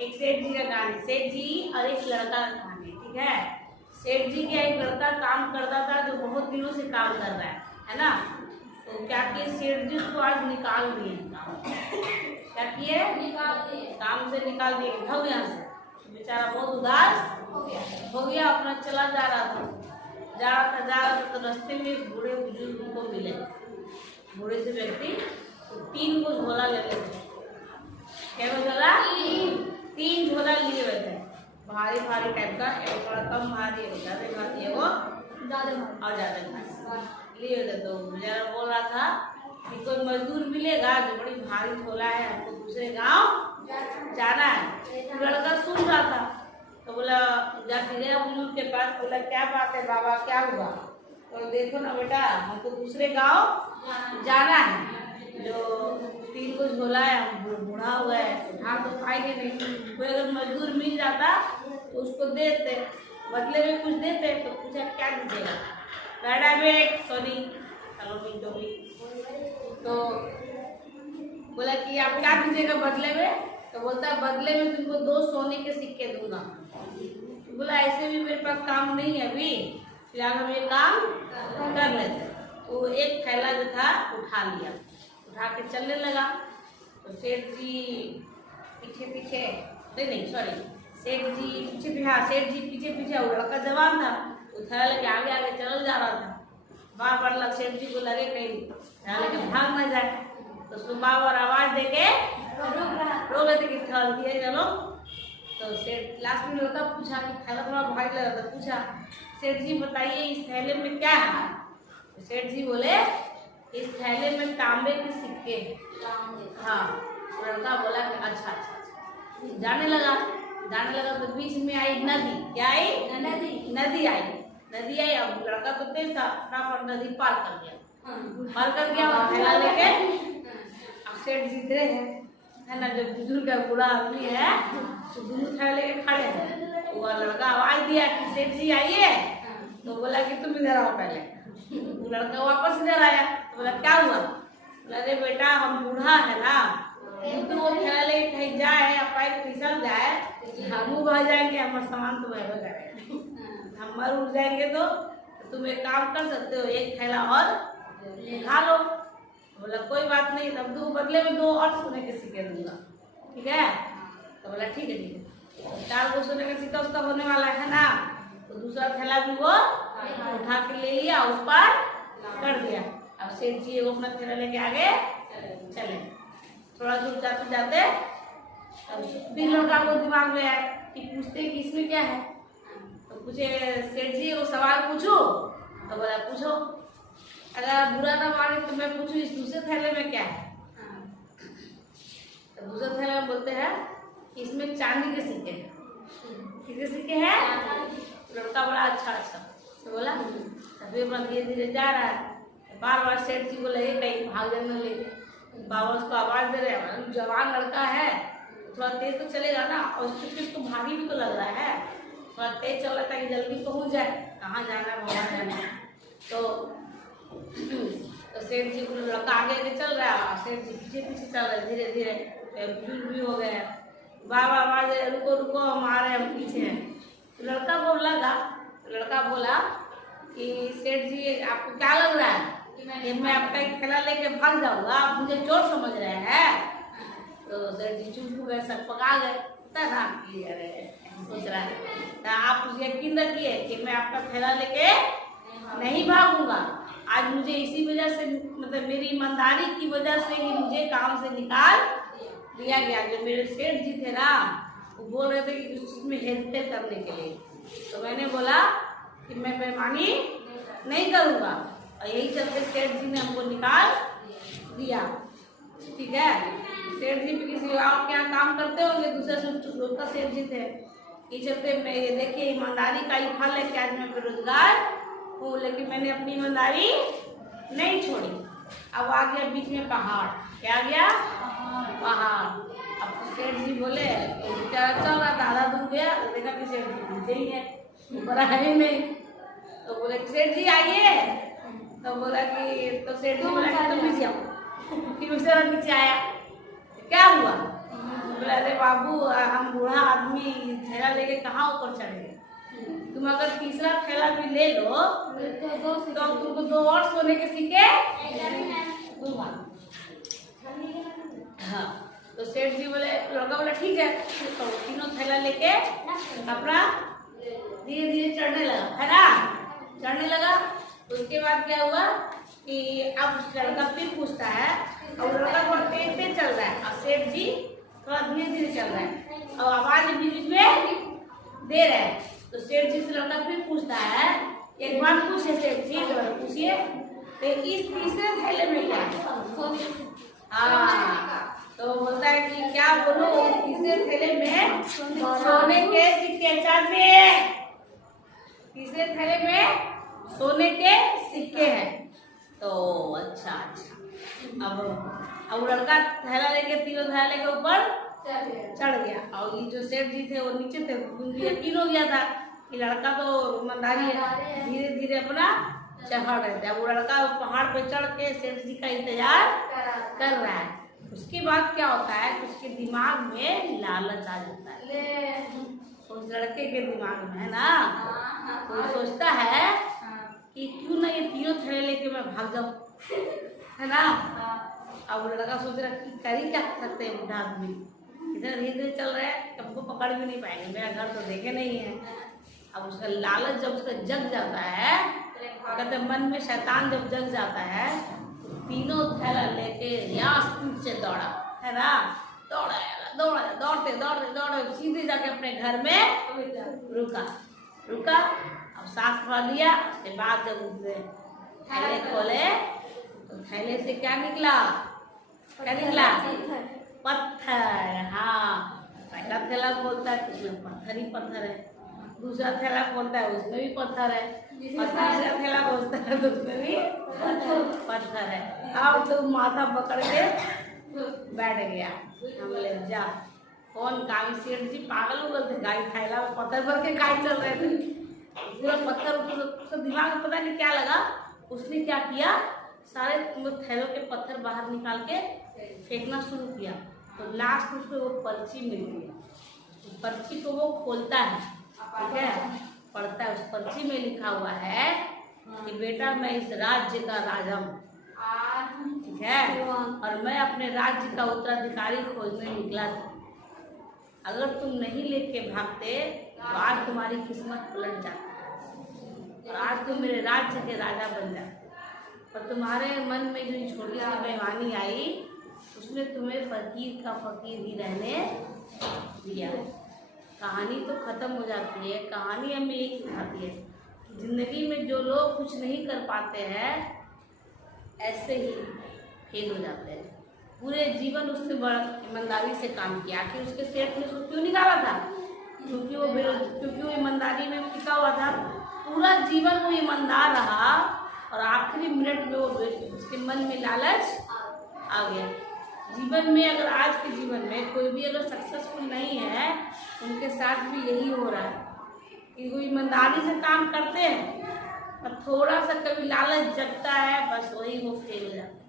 एक सेठ जी का कहानी, सेठ जी और एक लड़का का कहानी। ठीक है, सेठ जी का एक लड़का काम करता था जो बहुत दिनों से काम कर रहा है ना। तो क्या किए सेठ जी उसको आज निकाल दिए काम। क्या किए? निकाल दिए, काम से निकाल दिए, भाग यहाँ से। बेचारा बहुत उदास हो गया, अपना चला जा रहा था तो रास्ते में बूढ़े बुजुर्ग को मिले। बूढ़े से व्यक्ति तो 3 को झोला ले लेते। क्या झोला? 3 झोला लिए हुए थे, भारी भारी टाइप का, एक थोड़ा कम भारी है, ज्यादा भारी है, वो ज्यादा भारी लिए हुए थे। तो बेचारा बोल रहा था कि कोई मजदूर मिलेगा जो बड़ी भारी झोला है, हमको दूसरे गांव जाना है। लड़का सुन रहा था तो बोला, जाके गया बुजुर्ग के पास, बोला क्या बात है बाबा, क्या हुआ? तो देखो ना बेटा, हमको दूसरे गांव जाना है, जो 3 को झोला है, हम बूढ़ा हुआ है, उठा तो पाएंगे नहीं। कोई अगर मजदूर मिल जाता तो उसको देते, बदले में कुछ देते। तो पूछा क्या दीजिएगा? बेटा बेट सॉरी तो बोला कि आप क्या दीजिएगा बदले में? तो बोलता है बदले में तुमको 2 सोने के सिक्के दूंगा। बोला ऐसे भी मेरे पास काम नहीं है अभी, फिलहाल हम ये काम कर लेते। तो एक थैला जो था उठा लिया, उठा के चलने लगा। तो सेठ जी पीछे पीछे नहीं सॉरी सेठ जी पीछे पीछे, वो लड़का जवान था, तो थैला लेके आगे आगे चल जा रहा था। बार बार लग सेठ जी को लगे कहीं थैला लेके भाग न जाए, तो उसको बार बार आवाज देके रोक रहे थे कि थैला दिए चलो। तो सेठ लास्ट में लड़का पूछा कि थैला थोड़ा भारी लगा था, पूछा सेठ जी बताइए इस थैले में क्या है? तो सेठ जी बोले इस थैले में तांबे के सिक्के। हाँ, लड़का बोला कि अच्छा अच्छा अच्छा, जाने लगा तो बीच में आई नदी। क्या आई? नदी आई। अब लड़का तो तेज था, फटाफट नदी पार कर गया, थैला लेके। अब सेठ जी रहे है ना, जो बुजुर्ग का बूढ़ा आदमी है, तो दोनों थैला लेके खड़े हैं। वो लड़का आवाज दिया कि सेठ जी आइए, तो बोला कि तुम इधर आओ पहले। वो लड़का वापस इधर आया, तो बोला क्या हुआ? बोला अरे बेटा हम बूढ़ा है ना, तो वो थैला लेके कहीं जाए या पैर फिसल जाए, हम बह जाएंगे, हमारा सामान तो बह जाएगा, हम मर उड़ जाएंगे। तो तुम एक काम कर सकते हो, एक थैला और खा लो। बोला कोई बात नहीं, तब तो बदले में 2 और सोने के सिक्के दूंगा, ठीक है? तो बोला ठीक है 4 को सोने का सिक्का उसका होने वाला है ना। तो दूसरा थैला भी वो उठा के ले लिया, उस पर कर दिया। अब सेठ जी वो अपना थैला लेके आगे चले। थोड़ा दूर जाते जाते फिर लड़का को दिमाग में आया कि पूछते कि इसमें क्या है। तो पूछे सेठ जी वो सवाल पूछो? तो बोला पूछो, अगर बुरा ना माने तो मैं पूछूं इस दूसरे थैले में क्या है? तो दूसरे थैले में बोलते हैं कि इसमें चांदी के सिक्के हैं। किसके सिक्के हैं? लड़का बड़ा अच्छा तो बोला, तभी अपना धीरे धीरे जा रहा है। बार बार सेठ जी बोले कहीं भाग जाने लेके, बाबा उसको आवाज दे रहे हैं, जवान लड़का है थोड़ा तेज तो चलेगा ना, और उसको भारी भी तो लग रहा है, थोड़ा तेज चल रहा था कि जल्दी पहुंच जाए, कहाँ जाना है वहाँ जाना है। तो सेठ जी लड़का आगे आगे चल रहा है, सेठ जी पीछे पीछे चल रहे धीरे धीरे, बुजुर्ग भी हो गए हैं। बाबा आवाज रुको रुको हम आ रहे हैं, हम पीछे हैं। तो लड़का बोला कि सेठ जी आपको क्या लग रहा है कि मैं आपका एक थैला लेके भाग जाऊंगा, आप मुझे चोर समझ रहे हैं? तो सेठ जी चुप हो गए, सब पका गए, सोच रहा है। तो आप यकीन रखिए कि मैं आपका थैला लेके नहीं भागूंगा। आज मुझे इसी वजह से, मतलब मेरी ईमानदारी की वजह से ही मुझे काम से निकाल दिया गया। जो मेरे सेठ जी थे ना, वो बोल रहे थे कि उस चीज में हेरफेर करने के लिए, तो मैंने बोला कि मैं बेईमानी नहीं करूँगा, और यही चलते सेठ जी ने हमको निकाल दिया। ठीक है, सेठ जी भी किसी और के यहाँ काम करते होंगे, दूसरे लोग का सेठ जी थे, ये चलते मैं ये देखिए ईमानदारी का ही फल है कि आज मैं बेरोजगार हूँ, लेकिन मैंने अपनी ईमानदारी नहीं छोड़ी। अब आ गया बीच में पहाड़। क्या आ गया? पहाड़। अब सेठ जी बोले चल रहा था, आधा दूर गया तो देखा कि सेठ जी पीछे ही है, ऊपर है ही नहीं। तो बोले सेठ जी आइए, तो बोला कि, तो सेठ जी बोला कि तुम नीचे आओ। फिर उससे नीचे आया, क्या हुआ? बोला अरे बाबू हम बूढ़ा आदमी थैला लेके कहाँ ऊपर चढ़ेंगे, तुम अगर तीसरा थैला भी ले लो तो तुमको 2 और सोने के सिक्के दूंगा। हाँ तो सेठ जी बोले, लड़का बोला ठीक है, तो तीनों थैला लेके अपना धीरे धीरे चढ़ने लगा, है ना, चढ़ने लगा। उसके बाद क्या हुआ कि अब लड़का फिर पूछता है, और लड़का थोड़ा तेज तेज चल रहा है, अब सेठ जी थोड़ा धीरे धीरे चल रहा है, और आवाज बीच बीच में दे रहे हैं। तो सेठ जी से लड़का फिर पूछता है, एक बार पूछे सेठ जी, पूछिए तो इस तीसरे थैले में क्या है? हाँ तो बोलता है कि क्या बोलो, तीसरे थैले में सोने के सिक्के, चाहते तीसरे थैले में सोने के सिक्के हैं। तो अच्छा अच्छा, अब लड़का थैला लेके तीनों थैला लेके ऊपर चढ़ गया, और ये जो सेठ जी थे वो नीचे थे, उनको यकीन हो गया था कि लड़का तो ईमानदारी है, धीरे धीरे अपना चढ़ रहे थे। अब वो लड़का पहाड़ पे चढ़ के सेठ जी का इंतजार कर रहा है। उसके बाद क्या होता है, उसके दिमाग में लालच आ जाता है, उस लड़के के दिमाग में, है ना, तो सोचता है कि क्यों ना ये तीनों थैले लेके मैं भाग जाऊं, है ना। अब वो लड़का सोच रहा कि कर ही क्या सकते हैं, बुढ़ा आदमी इधर धीरे चल रहा है, हमको पकड़ भी नहीं पाएंगे, मेरा घर तो देखे नहीं है। अब उसका लालच जब उसका जग जाता है, कहते मन में शैतान जब जग जाता है, तीनों थैला लेके यहाँ स्पीड से दौड़ा, है ना, दौड़ते दौड़ते सीधे जाके अपने घर में रुका। अब सांस थोड़ा लिया, उसके बाद जब उसने थैले खोले तो थैले से क्या निकला, पत्थर। हाँ, पहला थैला खोलता है उसमें पत्थर ही पत्थर है, दूसरा थैला खोलता है उसमें भी पत्थर है, और तीसरा थैला खोलता है तो उसमें भी पत्थर है। अब तो माथा पकड़ के बैठ गया। हम ले जा, कौन गाड़ी, सेठ जी पागल हो गए थे, गाड़ी थैला में पत्थर भर के गाड़ी चल रहे थे, पूरा पत्थर, उसका दिमाग में पता नहीं क्या लगा, उसने क्या किया, सारे थैलों के पत्थर बाहर निकाल के फेंकना शुरू किया। तो लास्ट में उसको वो पर्ची मिलती है, पर्ची को वो खोलता है, ठीक है, पढ़ता है, उस पर्ची में लिखा हुआ है कि बेटा मैं इस राज्य का राजा हूँ, ठीक है, और मैं अपने राज्य का उत्तराधिकारी खोजने निकला था। अगर तुम नहीं लेके भागते तो आज तुम्हारी किस्मत पलट जाती और आज तुम मेरे राज्य के राजा बन जाते, पर तुम्हारे मन में जो छोटी सी बेईमानी आई उसने तुम्हें फकीर का फकीर ही रहने दिया। कहानी तो खत्म हो जाती है, कहानी हमें यही सिखाती है कि जिंदगी में जो लोग कुछ नहीं कर पाते हैं ऐसे ही फेल हो जाते हैं। पूरे जीवन उसने बड़ा ईमानदारी से काम किया, कि उसके सेठ ने उसको क्यों निकाला था, क्योंकि वो ईमानदारी में टिका हुआ था। पूरा जीवन वो ईमानदार रहा और आखिरी मिनट में वो उसके मन में लालच आ गया। जीवन में अगर आज के जीवन में कोई भी अगर सक्सेसफुल नहीं है, उनके साथ भी यही हो रहा है कि वो ईमानदारी से काम करते हैं और थोड़ा सा कभी लालच जगता है, बस वही वो फेल हो जाता है।